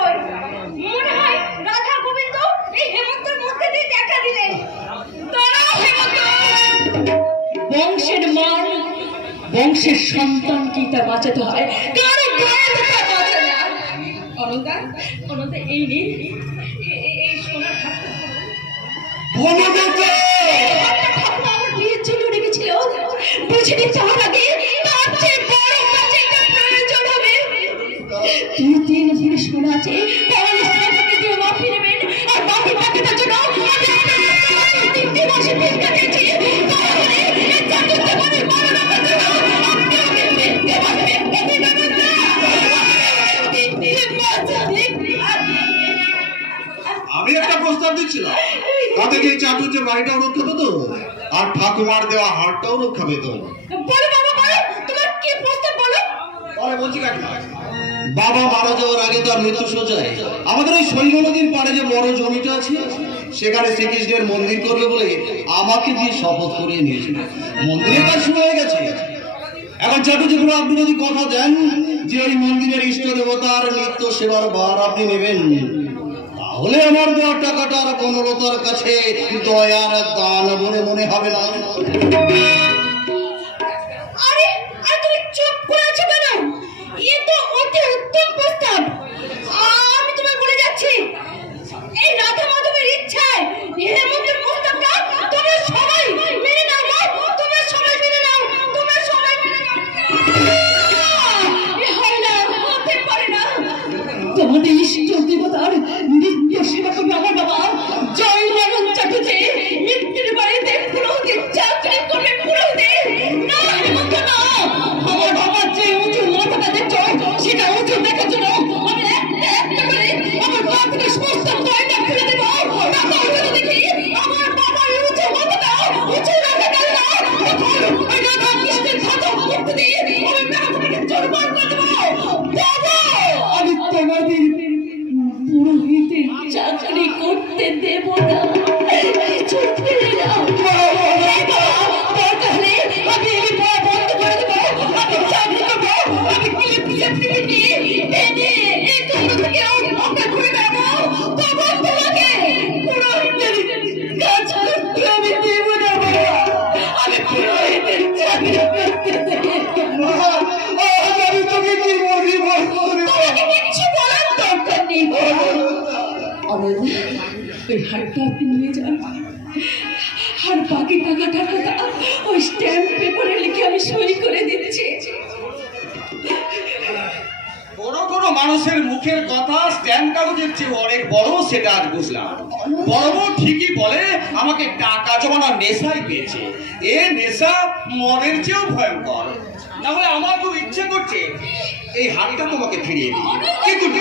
নয়, মনে হয় রাধা গোবিন্দ এই হেমন্তের মধ্যে দিয়ে দেখা দিলেন। দাঁড়াও হেমন্ত, বংশের মান, বংশের সন্তানকে তা বাঁচাতে হয়, কারো গায়ে তা বাঁচে না। অনন্তা, অনন্তা, এই নে, এই সোনার হাতটা আমার বিয়ের জন্য রেখেছিল। বুঝিনি তার আগে তার চেয়ে বড় কাছে একটা প্রয়োজন হবে। 2-3 ভরি সোনা আছে, তাহলে দিয়ে মাফি নেবেন। আর বাকি বাকিটার জন্য আমি 3 মাসে ভিক্ষা দিয়েছি। আমি একটা প্রস্তাব দিচ্ছিলাম, তাতে যে চাটুর্যের বাড়িটাও রক্ষা পেত আর ঠাকুমার দেওয়া হারটাও রক্ষা পেত। বলছি কাকিমা, বাবা মারা যাওয়ার আগে তার মৃত্যু সোজায় আমাদের ওই শৈল নদীর পাড়ে যে বড় জমিটা আছে, সেখানে শ্রীকৃষ্ণের মন্দির করবে বলে আমাকে দিয়ে শপথ করিয়ে নিয়েছিল। মন্দিরের কাজ শুরু হয়ে গেছে। এখন চাটুর্যগুলো আপনি যদি কথা দেন যে ওই মন্দিরের ইষ্ট দেবতার নিত্য সেবার ভার আপনি নেবেন, তাহলে আমার দেওয়ার টাকাটা আর বনলতার কাছে দয়ার দান বলে মনে হবে না। আমি তোমায় বলে যাচ্ছি, এই রাধা মাধবের ইচ্ছায় হেমন্তের প্রস্তাবটা তোমরা সবাই মেনে নাও। তোমরা সবাই মেনে নাও, তোমরা সবাই মেনে নাও। হয় না, হতে পারে না। তোমাদের ইষ্ট দেবতার নিত্য সেবা করবে আমার বাবা জয় নারায়ণ চাটুর্যে। মৃত্যুর বাড়িতে পুরোহিতের চাকরি করবে পুরোহিত। না হেমন্ত, না। আমার বাবার যে উঁচু মাথাটা দেখছ, সেটা উঁচু দেখার জন্য আমি একটা করে আমার গা থেকে সমস্ত গয়না খুলে দেবো। টাকা উঠে দেখি আমার বাবার উঁচু মাথাটা উঁচু রাখা গেল না, ওই রাধা কৃষ্ণের ঘাতক মূর্তি দিয়ে আমি মাথাটাকে জোরবার করে দেবো। আমি তোমাদের পুরোহিতের চাকরি করতে দেব না। কিছু ফিরে নাও। দরকার হলে আমি এই পড়া বন্ধ করে দেবো। আমি চাকরি করবো, আমি পিলে থেকে ওকে ঘুরে বেড়াবো। তখন তোমাকে পুরোহিতের কাজ করতে আমি দেব না। আমি পুরোহিতের চাকরি করতে দেব না। আমি তোকে কি বলবো? তোমাকে কিচ্ছু বলার দরকার নেই। ওই হাটটা আপনি নিয়ে যান, আর বাকি টাকাটার কথা ওই স্ট্যাম্প পেপারে লিখে আমি সই করে দিচ্ছি। কোন মানুষের মুখের কথা স্ট্যাম্প কাগজের চেয়ে অনেক বড়, সেটা আজ বুঝলাম। বড় ঠিকই বলে আমাকে টাকা জমানোর নেশাই পেয়েছে। এ নেশা মদের চেয়েও ভয়ঙ্কর। না হলে আমার খুব ইচ্ছে করছে এই হাড়িটা তোমাকে ফিরিয়ে দিই, কিন্তু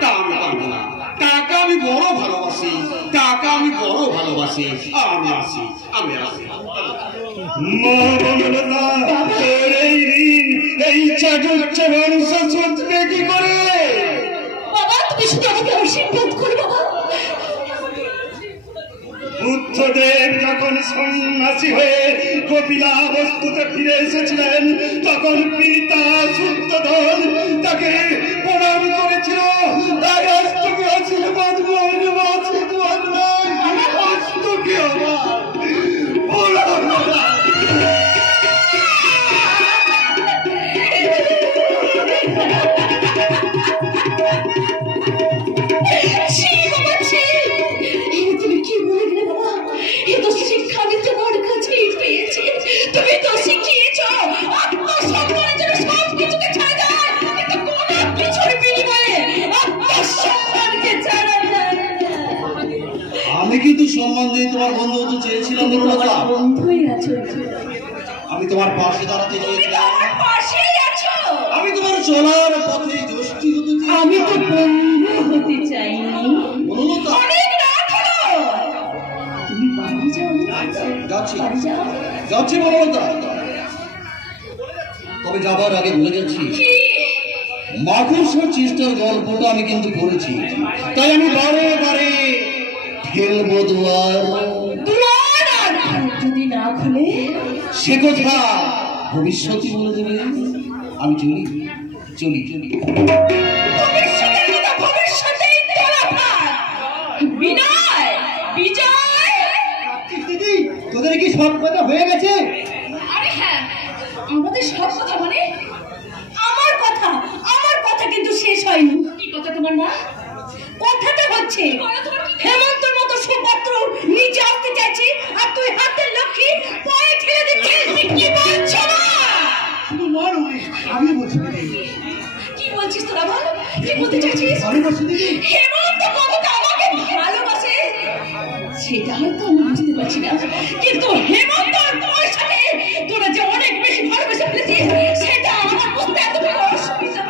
তা আমি পারবো না। টাকা আমি বড় ভালোবাসি, টাকা আমি বড় ভালোবাসি। আমি আসি। এই চাটুর্য মানুষ সত্যি কি করে? বাবা, তুমি শুধু আমাকে আশীর্বাদ করো বাবা। বুদ্ধদেব যখন সন্ন্যাসী হয়ে কপিলাবস্তুতে ফিরে এসেছিলেন, তখন পিতা শুদ্ধোধন তাকে প্রণাম করেছিল। তাই আজ তোকে আশীর্বাদ তুমি কি বলে গেলে বাবা? এ তো শিক্ষা আমি তোমার কাছেই পেয়েছি। তুমি তো শিখিয়েছ আত্মসম্মানের জন্য সব কিছুকে ছাড়া যায়, কিন্তু কোন কিছুর বিনিময়ে আত্মসম্মানকে ছাড়া যায় না। আমি কিন্তু সম্মান দিয়ে তোমার বন্ধু হতে চেয়েছিলাম। বন্ধুই আছো, আমি তোমার পাশে দাঁড়াতে চেয়েছিলাম। পাশেই আছো। আমি তোমার চলার পথে যষ্টি হতে চাই। আমি তো বন্ধু হতে চাইনি। অনেক রাত হলো, তুমি বাড়ি যাও। যাচ্ছি বনলতা। তবে যাবার আগে ভুলে যাচ্ছি, মাকড়সার চেষ্টার গল্পটা আমি কিন্তু করেছি। তাই আমি বারে ফেলবো দুয়ার। যদি না খুলে সে কথা ভবিষ্যৎই বলে দেবে। আমি চলি। ভবিষ্যতের কথা সব কথা হয়ে গেছে? আরে হ্যাঁ, আমাদের সব কথা মানে আমার কথা কিন্তু শেষ হয়নি। কি কথা তোমার মা? কথাটা হচ্ছে হেমন্তর মতো সুপাত্র নিচে আসতে চাইছি আর তুই হাতের লক্ষ্মী পরে ঠেলে দিচ্ছিস। কি বলছো না? শুধু বল, আমি বলছি। কি বলছিস তোরা? বল, কি বলতে চাইছিস? ভালোবাসি দিদি। হেমন্ত কতটা আমাকে ভালোবাসে সেটা হয়তো আমি বুঝতে পারছি না, কিন্তু হেমন্ত আর তোর সাথে তোরা যে অনেক বেশি ভালোবেসে ফেলেছিস সেটা আমার বুঝতে এত বড় অসুবিধা।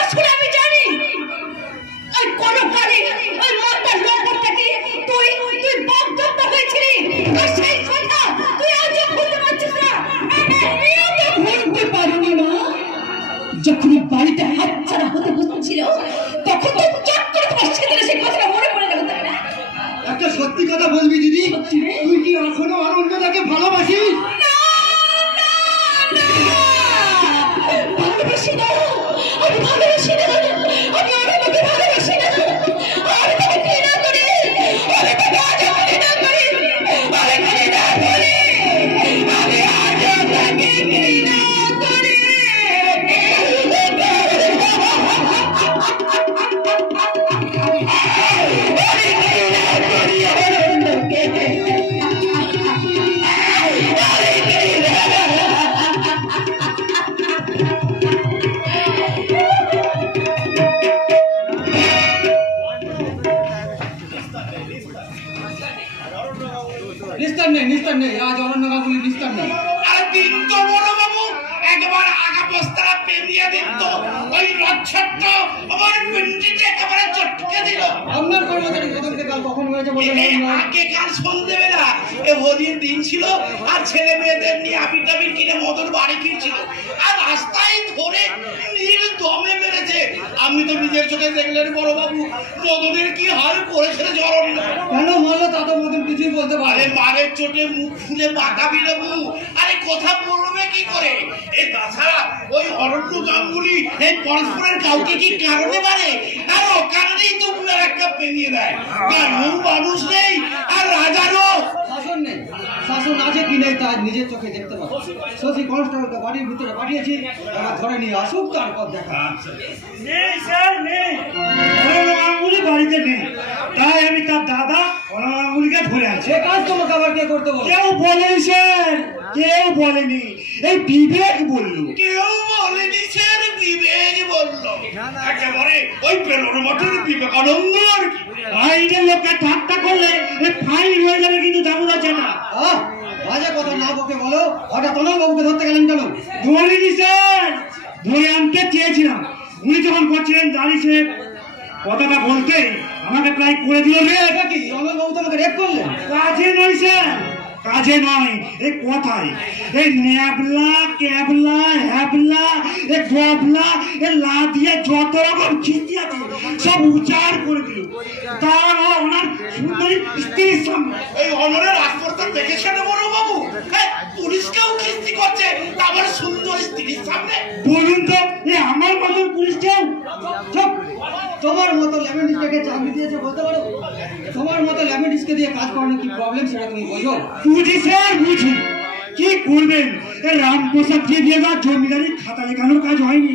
আসলে আমি জানি ওই কোনো কালে ওই মাতার লোকটাকে তুই বকদত্ত হয়েছিলি, আর সেই কথা তুই আজও ভুলতে পারছিস না। আমিও তো ভুলতে পারিনি মা। যখন বাড়িতে হাতছাড়া হতে হচ্ছিল তখন তো চট করে তোমার সেদিনে সেই কথাটা মনে পড়ে গেল, তাই না? একটা সত্যি কথা বলবি দিদি, তুই কি এখনো অনন্যদাকে ভালোবাসিস? ভালোবাসি না, আমি ভালোবাসি না, আমি অনন্যকে ভালোবাসি না, আমি তাকে ঘৃণা করি, আমি তাকে আজও ঘৃণা করি, আমি ঘৃণা করি, আমি আজও তাকে ঘৃণা করি। নিস্তার নেই, আজ অরণ্য গাঙ্গুলি নিস্তার নেই। আর দিন তো বড় বাবু একবার আগা বস্তারা পেরিয়ে দিন তো, ওই রচ্ছট্ট আমার পিন্ডিতে একেবারে চটকে দিল। আপনার কর্মচারী কতদিন কাল কখন হয়েছে বলে আগে কাল সন্ধ্যেবেলা এ হোলির দিন ছিল, আর ছেলে মেয়েদের নিয়ে আপিটাপি কিনে মদন বাড়ি ফিরছিল, আর রাস্তায় ধরে নীল দমে মেরেছে। আমি তো নিজের চোখে দেখলেন বড় বাবু মদনের কি হাল করেছিল জরণ্য। কেন মারলো তা তো মদন কিছুই বলতে পারে। আরে মারের চোটে মুখ ফুলে বাঁকাবি লেবু, আরে কথা বলবে কি করে? এ তাছাড়া ওই অরণ্য গাঙ্গুলি এই পরস্পরের কাউকে কি কারণে মারে? আর অকারণেই তো পুরার একটা পেরিয়ে দেয়। কারণ মানুষ নেই আর রাজারও শাসন নেই। শাসন আছে কি নেই তা নিজের চোখে দেখতে পাচ্ছি। শশী কনস্টেবলকে বাড়ির ভিতরে পাঠিয়েছি, এবার ধরে নিয়ে আসুক, তারপর দেখা। নেই স্যার, নেই। অরণ্য গাঙ্গুলি বাড়িতে নেই, তাই আমি তার দাদা অরণ্য গাঙ্গুলিকে ধরে আছি। সে কাজ তোমাকে আবার কে করতে বলে? কেউ বলেনি স্যার, কেউ বলেনি, এই বিবেক বললো। কেউ বলেনি স্যার, বিবেক বললো। একেবারে ওই পেলোর মঠের বিবেকানন্দ আর কি। আইনের লোককে ঠাট্টা করলে ফাইন হয়ে যাবে, কিন্তু দামোদর জানা। বাজে কথা না বকে বলো, হঠাৎ অনল বাবুকে ধরতে গেলেন কেন? ধরিনি স্যার, ধরে আনতে চেয়েছিলাম। উনি যখন করছিলেন দাঁড়ি সে কথাটা বলতে আমাকে প্রায় করে দিল রে। এটা কি অনল বাবু তোমাকে রেপ করলেন? কাজে নয় স্যার, কাজে নয়, এই কথাই। এই ন্যাবলা ক্যাবলা হ্যাবলা এ গবলা এ লা দিয়ে যত রকম খিস্তি আছে সব উচার করে দিল। তাও ওনার সুন্দরী স্ত্রীর সামনে। এই অনরের রাজপথটা দেখেছেন বড় বাবু? হ্যাঁ, পুলিশকেও কিস্তি করছে, আমার সুন্দর স্ত্রীর সামনে। বলুন তো, আমার মতন পুলিশকেও? চুপ! তোমার মতো ল্যামেন্ডিসকে চাকরি দিয়েছে বলতে পারো? তোমার মতো ল্যামেন্ডিসকে দিয়ে কাজ করানো কি প্রবলেম সেটা তুমি বোঝো? বুঝি স্যার, বুঝি। কি করবেন, রামপ্রসাদ দিয়ে বা জমিদারির খাতা লেখানোর কাজ হয়নি,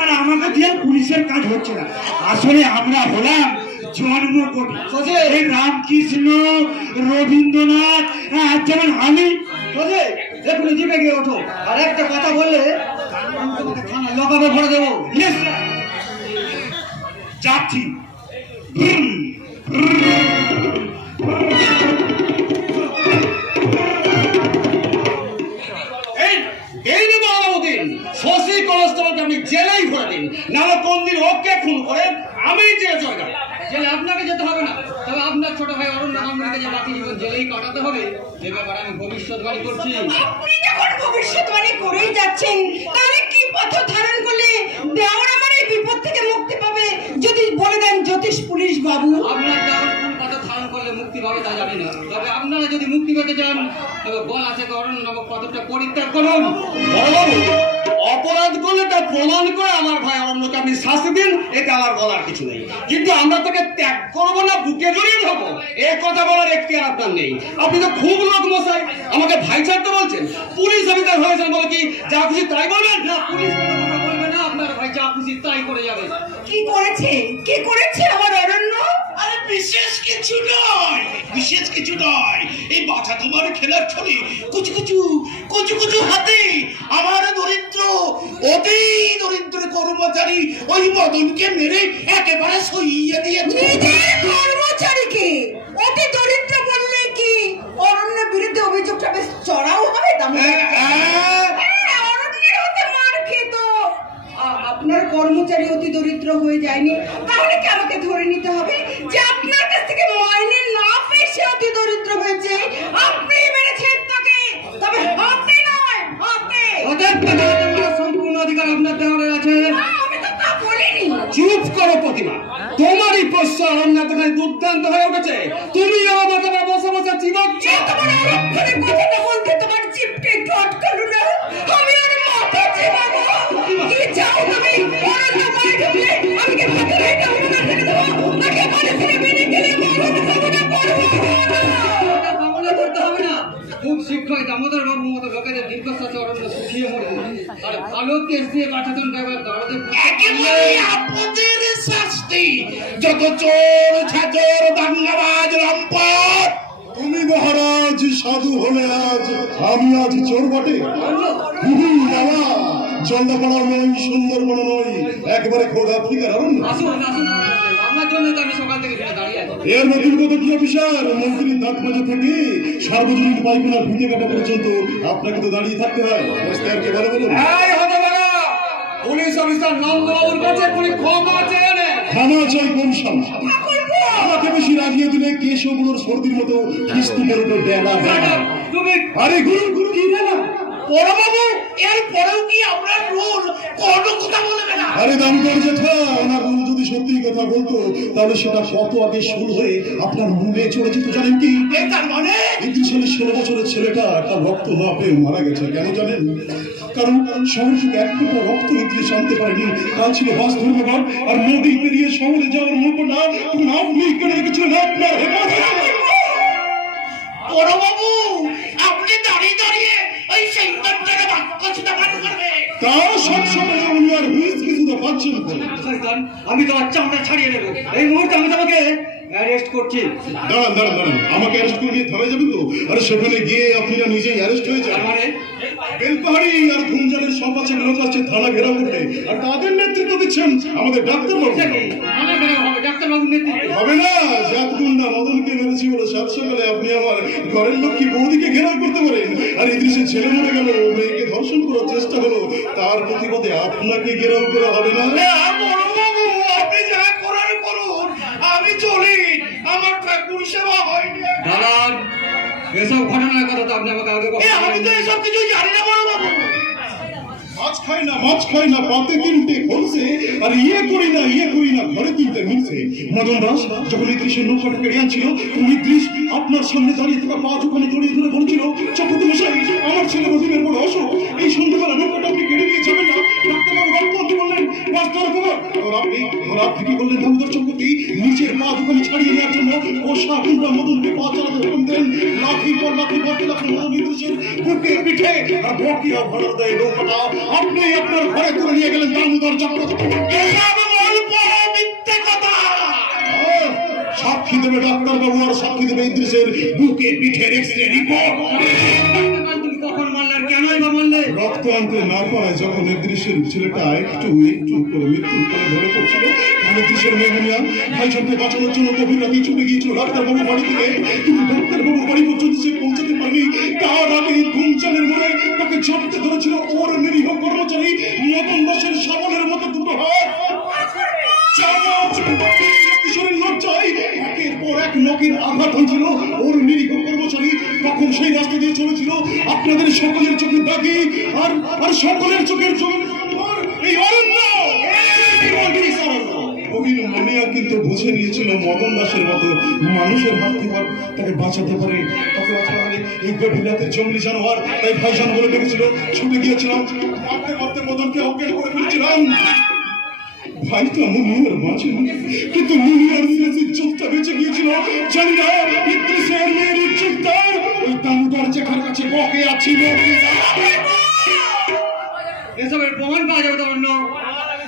আর আমাকে দিয়ে পুলিশের কাজ হচ্ছে না। আসলে আমরা হলাম জন্মকবি, এই রামকৃষ্ণ রবীন্দ্রনাথ, যেমন আমি। এখনই জিপে গিয়ে ওঠো, আর একটা কথা বললে আমি তোমাকে থানায় লকআপে ভরে দেবো। যাচ্ছি। এই নিয়ে আমাকে শশী কনস্টেবলকে আপনি জেলেই ভরে দিন, নাহলে কোন দিন ওকে খুন করে আমি জেলে চলে যাব। জেলে আপনাকে যেতে হবে না, তবে আপনার ছোট ভাই অরণ্য গাঙ্গুলিকে যে বাকি জীবন জেলেই কাটাতে হবে এ ব্যাপারে আমি ভবিষ্যৎবাণী করছি। আপনি যখন ভবিষ্যৎবাণী করেই যাচ্ছেন, তাহলে কি পথ ধারণ করলে দেওয়ার আমার এই বিপদ থেকে মুক্তি পাবে যদি বলে দেন জ্যোতিষ পুলিশ বাবু? আপনার দেওয়ার কোন পথ ধারণ করলে মুক্তি মুক্তি পাবে তা জানি না, তবে আপনারা যদি মুক্তি পেতে চান তবে গলা থেকে অরণ্য নামক পদটা পরিত্যাগ করুন। বড়বাবু, অপরাধ করলে তা প্রমাণ করে আমার ভাই অরণ্যকে আপনি শাস্তি দিন, এতে আমার বলার কিছু নেই। কিন্তু আমরা তাকে ত্যাগ করবো না বুকে জড়িয়ে ধরবো, এ কথা বলার এখতিয়ার আপনার নেই। আপনি তো খুব লোক মশাই, আমাকে ভাই ছাড়তে বলছেন। পুলিশ অফিসার হয়েছেন বলে কি যা খুশি তাই বলবেন? না, পুলিশ কোনো কথা বলবে না, আপনার ভাই যা খুশি তাই করে যাবে। কি করেছে আমার অরণ্য? আরে বিশেষ কিছু নয়, বিশেষ কিছু নয়। এই বাছা তোমার খেলার ছলে কুচু কুচু কুচু কুচু হাতে আমার দরিদ্র অতি দরিদ্র কর্মচারী ওই মদনকে মেরে একেবারে সইয়ে দিয়েছে। নিজের কর্মচারীকে অতি দরিদ্র বললে কি অরণ্যের বিরুদ্ধে অভিযোগটা বেশ চড়াও হবে? অরণ্যের হতে মার খেত আপনার কর্মচারী অতি দরিদ্র হয়ে যায়নি, তাহলে কি আমাকে ধরে নিতে হবে যে আপনার কাছ থেকে মাইনে না পেয়ে সে অতি দরিদ্র হয়েছে? আপনি মেরেছেন তাকে, তবে হাতে নয়, হাতে। সম্পূর্ণ অধিকার আপনার দেওয়ার আছে। আমি তো তা বলিনি। চুপ করো প্রতিমা, তোমারই প্রশ্ন অরণ্য এতখানি দুর্দান্ত হয়ে উঠেছে, তুমি আমার মাথায় বসে বসে চিবাচ্ছ। তোমার অরক্ষণের কথাটা বলতে তোমার জিভটা একটু আটকালো না? আমি ওর মাথা চিবাবো। কি চাও তুমি? অরণ্য বাড়ি ঢুকলে আমি কি মাথা রেখে উড়ে ছেড়ে দেবো, নাকি বাড়ি থেকে বেরিয়ে গেলে কামনা করবো? ওটা কামনা করতে হবে না, খুব শীঘ্রই দামোদর বাবুর মতো লোকেদের দীর্ঘশ্বাসে অরণ্য শুকিয়ে মরবে, আর ভালো কেস দিয়ে বাঁচাতেন দরজে একেবারে আপদের শাস্তি। যত চোর ছাচোর দাঙ্গাবাজ লম্পট। তুমি মহারাজ সাধু হলে আজ আমি আজ চোর বটে। দাদা, জলদাপাড়া নই, সুন্দরবন নই, একেবারে খোদ আফ্রিকার অরণ্য। আসুন আসুন, আপনার জন্য তো আমি সকাল থেকে দাঁড়িয়ে আছি। এর নতুন কত কি অফিসার, মন্ত্রীর দাঁত মাজা থেকে সার্বজনীন পাইখানার ভিটে কাটা পর্যন্ত আপনাকে তো দাঁড়িয়ে থাকতে হয়। কে বলে বলুন? এই হতভাগা, পুলিশ অফিসার নন্দবাবুর কাছে পুলিশ ক্ষমা চেয়ে নেন। ক্ষমা চাই কোন সামনে? আমাকে বেশি রাগিয়ে দিলে কেশবগুলোর সর্দির মতো কিস্তি মেরুটো ডেলা। তুমি আরে গুরু গুরু কি ডেলা? বড়বাবু, এর পরেও কি আমরা রোল কোনো কথা বলবে না? আরে দামকর জেঠা, ওনার রুল যদি সত্যি কথা বলতো তাহলে সেটা কত আগে শুরু হয়ে আপনার মুখে চলে যেত জানেন কি? তার মানে 16 বছরের ছেলেটা তার রক্ত না পেয়ে মারা গেছে। কেন জানেন? কারণ শহর থেকে এক ফোঁটা রক্ত ইতিহাস আনতে পারেনি। কাল ছিল বাস ধর্মঘট, আর নদী পেরিয়ে শহরে যাওয়ার নৌকোটা আপনি কেড়ে রেখেছিলেন আপনার হেফাজতে। বড়বাবু, আপনি দাঁড়িয়ে দাঁড়িয়ে ওই সিদ্ধান্তটা বাক্য চিন্তা করবে। তাও সবসময় উনি আর হুইস কিছু তো পাচ্ছেন না। শয়তান, আমি তোমার চামড়া ছাড়িয়ে নেব। এই মুহূর্তে আমি তোমাকে অ্যারেস্ট করছি। দাঁড়ান দাঁড়ান দাঁড়ান, আমাকে অ্যারেস্ট করে নিয়ে থানায় যাবেন তো? আরে সেখানে গিয়ে আপনি না নিজেই অ্যারেস্ট হয়ে যান। মানে বেলপাহাড়ি আর ঘুমজানের সব আছে লোক আছে থানা ঘেরাও করতে, আর তাদের নেতৃত্ব দিচ্ছেন আমাদের ডাক্তারবাবু। ডাক্তারবাবুর নেতৃত্বে হবে না, জাতগুন্ডা মদনকে মেরেছি বলে সাত সকালে আপনি আমার ঘরের লক্ষ্মী বৌদিকে ঘেরাও করতে পারেন, আর ইদ্রিসের ছেলে মরে গেল, মেয়েকে ধর্ষণ করার চেষ্টা হলো, তার প্রতিবাদে আপনাকে ঘেরাও করা হবে না? বড়বাবু, আপনি যা করার করুন, আমি চলি। আমার ঠাকুর সেবা হয়নি। দাঁড়ান, এসব ঘটনার কথা তো আপনি আমাকে আগে আমি তো এসব কিছু জানি না বড়বাবু। মাছ খাই না পাতে তিনটে খলসে, আর ইয়ে করি না ঘরে তিনটে মিলছে। মদন দাস যখন ইদ্রিসের নৌকাটা কেড়ে আনছিল, ইদ্রিস আপনার সামনে দাঁড়িয়ে থাকা পা ওখানে জড়িয়ে ধরে বলছিল, চক্রবর্তী মশাই, আমার ছেলে মদিনের বড় অসুখ, এই সন্ধ্যাবেলা নৌকাটা আপনি কেড়ে নিয়ে যাবেন না? ডাক্তারবাবু রক্তবতী বললেন, আপনি কি বললেন? দামোদর চক্রবর্তী নিচের পা দুখানি ছাড়িয়ে নেওয়ার জন্য ও শাকুনটা মদনকে পা চালাতে হুকুম দেন। লাঠি পর লাঠি পড়তে লাগলো মদন ইদ্রিসের বুকে পিঠে, আর বকিয়া ভরা দেয় নৌকাটা আপনি আপনার ঘরে তুলে নিয়ে গেলেন দামোদর চক্রবর্তী। মিথ্যে কথা। সাক্ষী দেবে ডাক্তারবাবু, আর সাক্ষী দেবে ইদ্রিসের বুকে পিঠে এক্সরে রিপোর্ট। তুমি কখন মারলে আর কেনই বা মারলে? রক্ত আনতে না পায় যখন ইদ্রিসের ছেলেটা একটু করে মৃত্যুর কোলে ধরে পড়ছিল, ইদ্রিসের মেহমিয়া ভাইজানকে বাঁচানোর জন্য গভীর রাতে ছুটে গিয়েছিল ডাক্তারবাবুর বাড়ি থেকে, কিন্তু ডাক্তারবাবুর বাড়ি পর্যন্ত সে পৌঁছাতে পারেনি। তার আগে ধুমচানের মোড়ে তাকে ঝাপতে ধরেছিল ওর নিরীহ কর্মচারী মদন দাসের সাবলের মতো দুটো হাত। লজ্জায় একের পর এক লোকের আঘাত হয়েছিল ওর নিরীহ কর্মচারী। তখন সেই রাস্তা দিয়ে চলেছিল আপনাদের সকলের চোখের দাগি, আর সকলের চোখের এই অরণ্য। মনে মিয়া কিন্তু বুঝে নিয়েছিল মদন দাসের মতো মানুষের হাত থেকে তাকে বাঁচাতে পারে, তাকে বাঁচাতে পারে। এই গভীর রাতে জঙ্গলি জানোয়ার, তাই ভাইজান বলে ডেকেছিল। ছুটে গিয়েছিলাম, মারতে মারতে মদনকে অজ্ঞান করে ফেলেছিলাম। ভাইটা মুনিয়ার বাঁচে, কিন্তু মুনিয়ার ইজ্জতটা বেঁচে গিয়েছিল। জানি না ইদ্রিসের মেয়ের ইজ্জতটা ওই দামোদর জেঠার কাছে বকে আছে। এসবের প্রমাণ পাওয়া যাবে তখন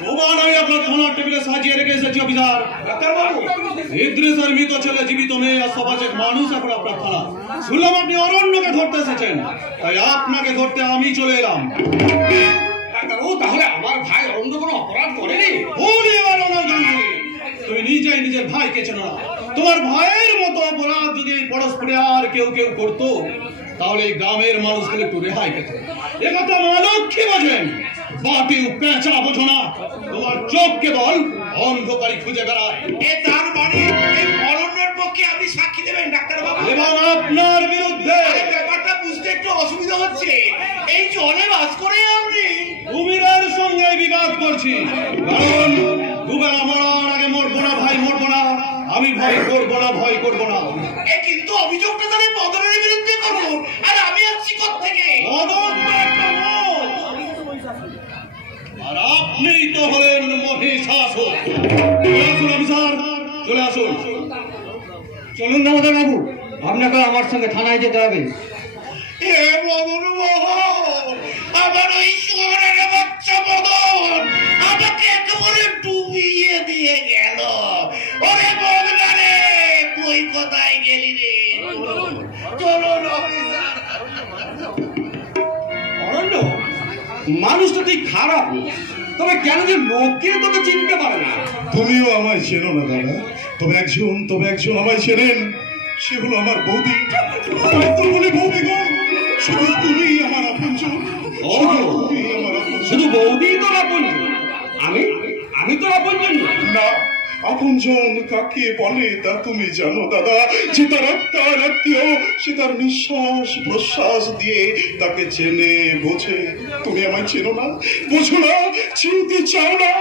প্রমাণ আমি আপনার থানার টেবিলে সাজিয়ে রেখে এসেছি অফিসার। ইদ্রিসের মৃত ছেলে, জীবিত মেয়ে আর সমাজের মানুষ এখন আপনার থানা। শুনলাম আপনি অরণ্যকে ধরতে এসেছেন, তাই আপনাকে ধরতে আমি চলে এলাম। তাহলে আমার ভাই অন্য কোনো অপরাধ করেনি? তুমি নিজেই নিজের ভাইকে চেনো না। তোমার ভাইয়ের মতো অপরাধ যদি পরস্পরে আর কেউ কেউ করতো, তাহলে এই গ্রামের মানুষগুলো একটু রেহাই পেত। একথা মা লক্ষ্মী বোঝেন, বাটি পেঁচা বোঝো না। তোমার চোখ কেবল অন্ধকারী খুঁজে বেড়ায়। তার মানে এই অরণ্যের পক্ষে আপনি সাক্ষী দেবেন ডাক্তারবাবু? এবং আপনার বিরুদ্ধে। ব্যাপারটা বুঝতে একটু অসুবিধা হচ্ছে। এই জলে বাস করে আপনি কুমিরের সঙ্গে বিবাদ করছি, কারণ দুবেলা মরার আগে মরবো না ভাই, মরবো না। আমি ভয় করবো না, ভয় করবো না। কিন্তু অভিযোগটা তাহলে মদনের বিরুদ্ধে করুন, আর আমি আসছি কোত্থেকে? মদন তো একটা মদ, আর আপনি তো হলেন মহিষাসুর। চলে আসুন অফিসার, চলে আসুন। চলুন দামোদর বাবু, আপনাকে আমার সঙ্গে থানায় যেতে হবে। হে মদন মোহন, আমার ওই শহরের বাচ্চা মদন আমাকে একেবারে ডুবিয়ে দিয়ে গেল। ওরে বদলা রে, তুই কোথায় গেলি রে? চলুন অফিসার। অরণ্য, মানুষটা ঠিক খারাপ, তবে কেন যে লোককে তোকে চিনতে পারে না? তুমিও আমায় চেনো না দাদা, তবে একজন আমায় চেনেন, সে হলো আমার বৌদি। তো বলে বৌদি গো, শুধু তুমি আমার আপনজন। শুধু বৌদি তোর আপনজন? আমি তোর আপনজন না। আপনজন কাকে বলে তা তুমি জানো দাদা? যে তার আত্মার আত্মীয়, সে তার নিঃশ্বাস প্রশ্বাস দিয়ে তাকে চেনে বোঝে। তুমি আমায় চেনো না, বোঝো না, চিনতে চাও না।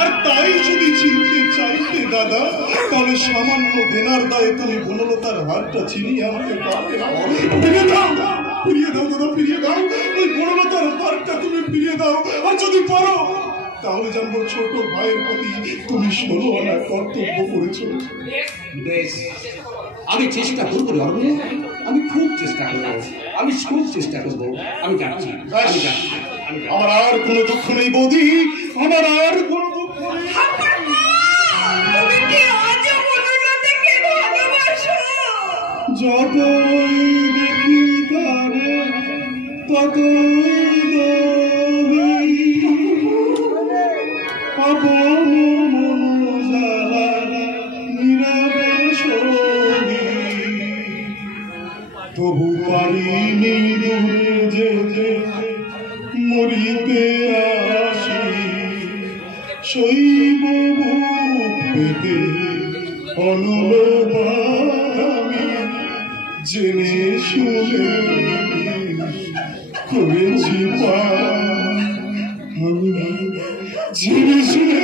আর তাই যদি চিনতে চাইতে দাদা, তাহলে সামান্য দেনার দায়ে তুমি বনলতার হারটা চিনিয়ে আমাকে পাবে না। ফিরিয়ে দাও দাদা, ফিরিয়ে দাও। ওই বনলতার হারটা তুমি ফিরিয়ে দাও। আর যদি পারো তাহলে জানবো ছোট ভাইয়ের প্রতি তুমি 16 আনা কর্তব্য করেছ। বেশ, আমি চেষ্টা করবো অরণ্য, আমি খুব চেষ্টা করবো। আমি যাচ্ছি। আমার আর কোনো দুঃখ নেই বৌদি, আমার আর কোনো দুঃখ নেই। তুমি কি আজও মনোরথকে ভালোবাসো? যতই দেখি তারে ততই আপন মনোজালা নীরবে সহি, তবু পারিনি দূরে যেতে, মরিতে আসি শৈব বুক পেতে অনল আমি জেনে শুনে করেছি আমি জেনে শুনে